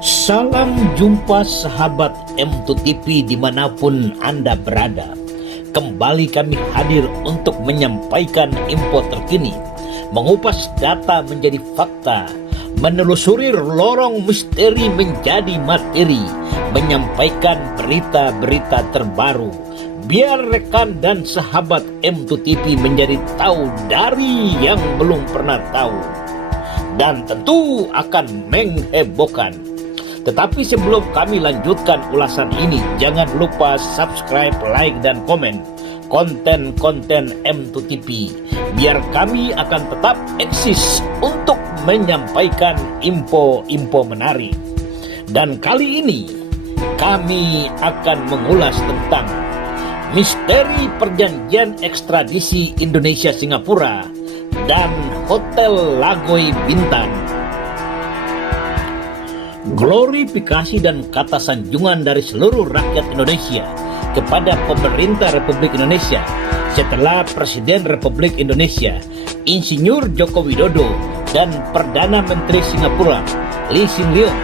Salam jumpa sahabat M2TV dimanapun Anda berada. Kembali kami hadir untuk menyampaikan info terkini, mengupas data menjadi fakta, menelusuri lorong misteri menjadi materi, menyampaikan berita-berita terbaru. Biar rekan dan sahabat M2TV menjadi tahu dari yang belum pernah tahu. Dan tentu akan menghebohkan. Tetapi sebelum kami lanjutkan ulasan ini, jangan lupa subscribe, like, dan komen konten-konten M2TV, biar kami akan tetap eksis untuk menyampaikan info-info menarik. Dan kali ini kami akan mengulas tentang misteri perjanjian ekstradisi Indonesia-Singapura dan Hotel Lagoy Bintan. Glorifikasi dan kata sanjungan dari seluruh rakyat Indonesia kepada pemerintah Republik Indonesia setelah Presiden Republik Indonesia Insinyur Joko Widodo dan Perdana Menteri Singapura Lee Hsien Loong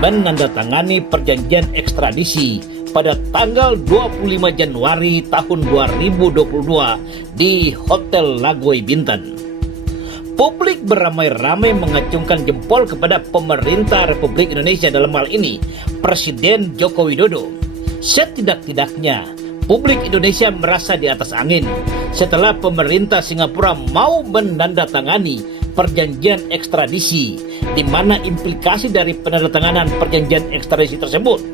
menandatangani perjanjian ekstradisi pada tanggal 25 Januari tahun 2022 di Hotel Lagoy Bintan. Publik beramai-ramai mengacungkan jempol kepada pemerintah Republik Indonesia, dalam hal ini Presiden Joko Widodo. Setidak-tidaknya publik Indonesia merasa di atas angin setelah pemerintah Singapura mau menandatangani perjanjian ekstradisi, di mana implikasi dari penandatanganan perjanjian ekstradisi tersebut,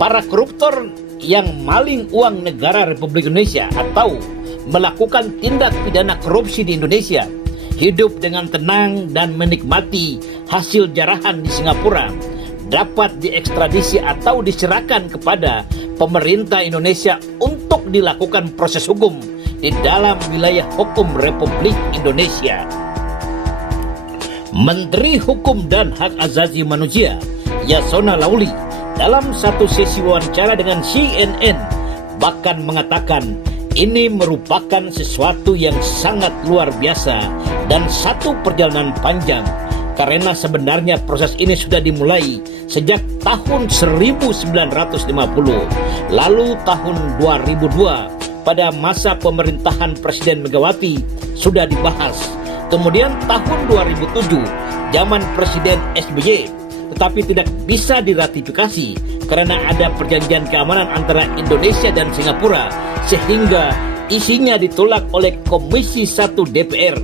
para koruptor yang maling uang negara Republik Indonesia atau melakukan tindak pidana korupsi di Indonesia hidup dengan tenang dan menikmati hasil jarahan di Singapura dapat diekstradisi atau diserahkan kepada pemerintah Indonesia untuk dilakukan proses hukum di dalam wilayah hukum Republik Indonesia. Menteri Hukum dan Hak Asasi Manusia Yasona Lawli dalam satu sesi wawancara dengan CNN bahkan mengatakan ini merupakan sesuatu yang sangat luar biasa dan satu perjalanan panjang, karena sebenarnya proses ini sudah dimulai sejak tahun 1950, lalu tahun 2002 pada masa pemerintahan Presiden Megawati sudah dibahas, kemudian tahun 2007 zaman Presiden SBY, tetapi tidak bisa diratifikasi karena ada perjanjian keamanan antara Indonesia dan Singapura, sehingga isinya ditolak oleh Komisi 1 DPR.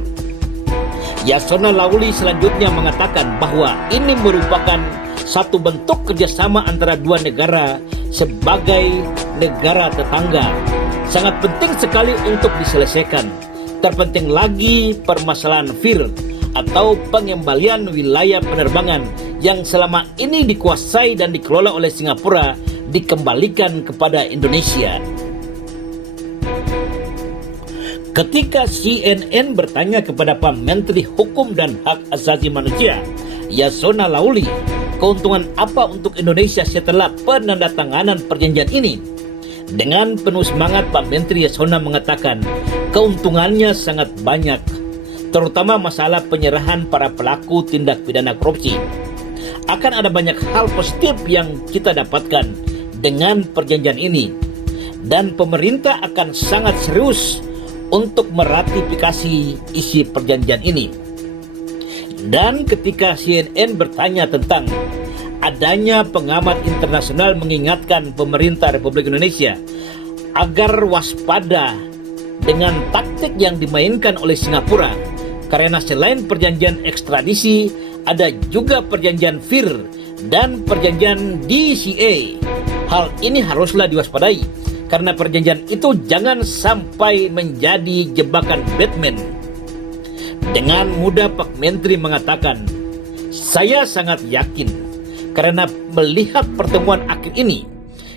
Yasona Lawli selanjutnya mengatakan bahwa ini merupakan satu bentuk kerjasama antara dua negara sebagai negara tetangga. Sangat penting sekali untuk diselesaikan. Terpenting lagi permasalahan FIR atau pengembalian wilayah penerbangan yang selama ini dikuasai dan dikelola oleh Singapura dikembalikan kepada Indonesia. Ketika CNN bertanya kepada Pak Menteri Hukum dan Hak Asasi Manusia Yasona Lawli, keuntungan apa untuk Indonesia setelah penandatanganan perjanjian ini? Dengan penuh semangat Pak Menteri Yasona mengatakan keuntungannya sangat banyak, terutama masalah penyerahan para pelaku tindak pidana korupsi. Akan ada banyak hal positif yang kita dapatkan dengan perjanjian ini, dan pemerintah akan sangat serius untuk meratifikasi isi perjanjian ini. Dan ketika CNN bertanya tentang adanya pengamat internasional mengingatkan pemerintah Republik Indonesia agar waspada dengan taktik yang dimainkan oleh Singapura, karena selain perjanjian ekstradisi ada juga perjanjian FIR dan perjanjian DCA. Hal ini haruslah diwaspadai, karena perjanjian itu jangan sampai menjadi jebakan Batman. Dengan mudah Pak Menteri mengatakan, saya sangat yakin karena melihat pertemuan akhir ini,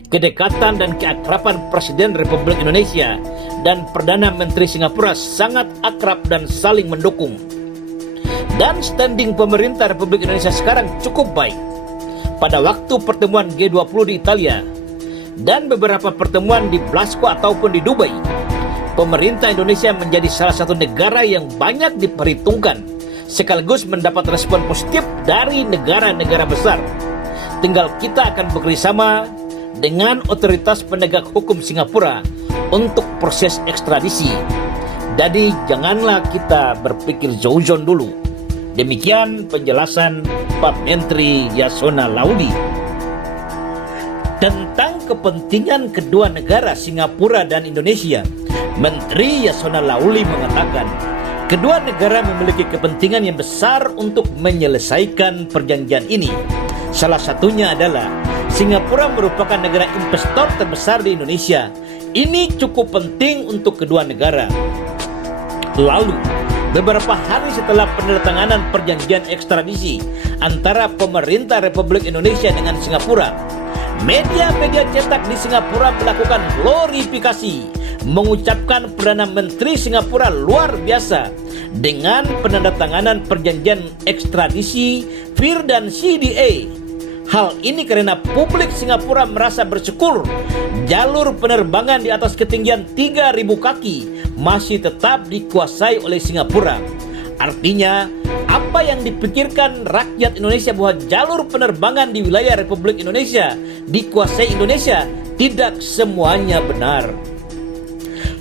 kedekatan dan keakraban Presiden Republik Indonesia dan Perdana Menteri Singapura sangat akrab dan saling mendukung. Dan standing pemerintah Republik Indonesia sekarang cukup baik. Pada waktu pertemuan G20 di Italia dan beberapa pertemuan di Glasgow ataupun di Dubai, pemerintah Indonesia menjadi salah satu negara yang banyak diperhitungkan sekaligus mendapat respon positif dari negara-negara besar. tinggal kita akan bekerjasama dengan otoritas penegak hukum Singapura untuk proses ekstradisi. Jadi janganlah kita berpikir jauh-jauh dulu. Demikian penjelasan Pak Menteri Yasona Lauli. Tentang kepentingan kedua negara Singapura dan Indonesia, Menteri Yasona Lauli mengatakan, kedua negara memiliki kepentingan yang besar untuk menyelesaikan perjanjian ini. Salah satunya adalah Singapura merupakan negara investor terbesar di Indonesia. Ini cukup penting untuk kedua negara. Lalu, beberapa hari setelah penandatanganan perjanjian ekstradisi antara pemerintah Republik Indonesia dengan Singapura, media-media cetak di Singapura melakukan glorifikasi, mengucapkan Perdana Menteri Singapura luar biasa dengan penandatanganan perjanjian ekstradisi FIR dan CDA. Hal ini karena publik Singapura merasa bersyukur jalur penerbangan di atas ketinggian 3.000 kaki masih tetap dikuasai oleh Singapura. Artinya, apa yang dipikirkan rakyat Indonesia bahwa jalur penerbangan di wilayah Republik Indonesia dikuasai Indonesia tidak semuanya benar.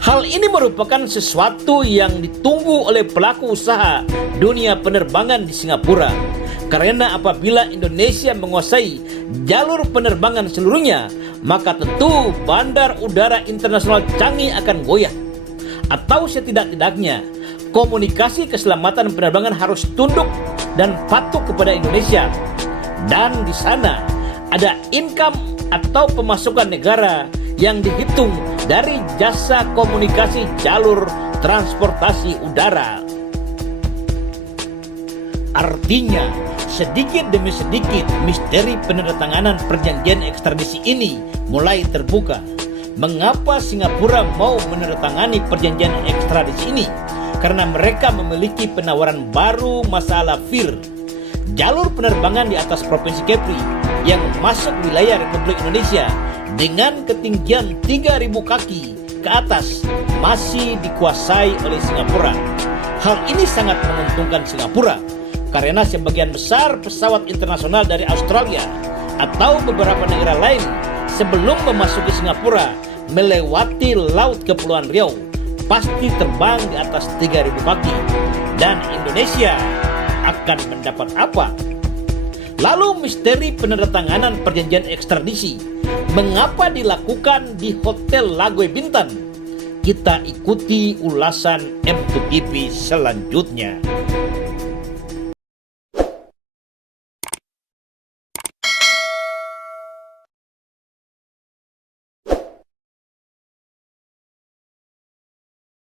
Hal ini merupakan sesuatu yang ditunggu oleh pelaku usaha dunia penerbangan di Singapura. Karena apabila Indonesia menguasai jalur penerbangan seluruhnya, maka tentu bandar udara internasional Changi akan goyah. Atau setidak-tidaknya, komunikasi keselamatan penerbangan harus tunduk dan patuh kepada Indonesia. Dan di sana ada income atau pemasukan negara yang dihitung dari jasa komunikasi jalur transportasi udara. Artinya, sedikit demi sedikit misteri penandatanganan perjanjian ekstradisi ini mulai terbuka. Mengapa Singapura mau menandatangani perjanjian ekstradisi ini? Karena mereka memiliki penawaran baru masalah FIR, jalur penerbangan di atas Provinsi Kepri yang masuk wilayah Republik Indonesia dengan ketinggian 3.000 kaki ke atas masih dikuasai oleh Singapura. Hal ini sangat menguntungkan Singapura karena sebagian besar pesawat internasional dari Australia atau beberapa negara lain sebelum memasuki Singapura melewati Laut Kepulauan Riau pasti terbang di atas 3.000 kaki. Dan Indonesia akan mendapat apa? Lalu misteri penandatanganan perjanjian ekstradisi, mengapa dilakukan di Hotel Lagoy Bintan? Kita ikuti ulasan M2TV selanjutnya.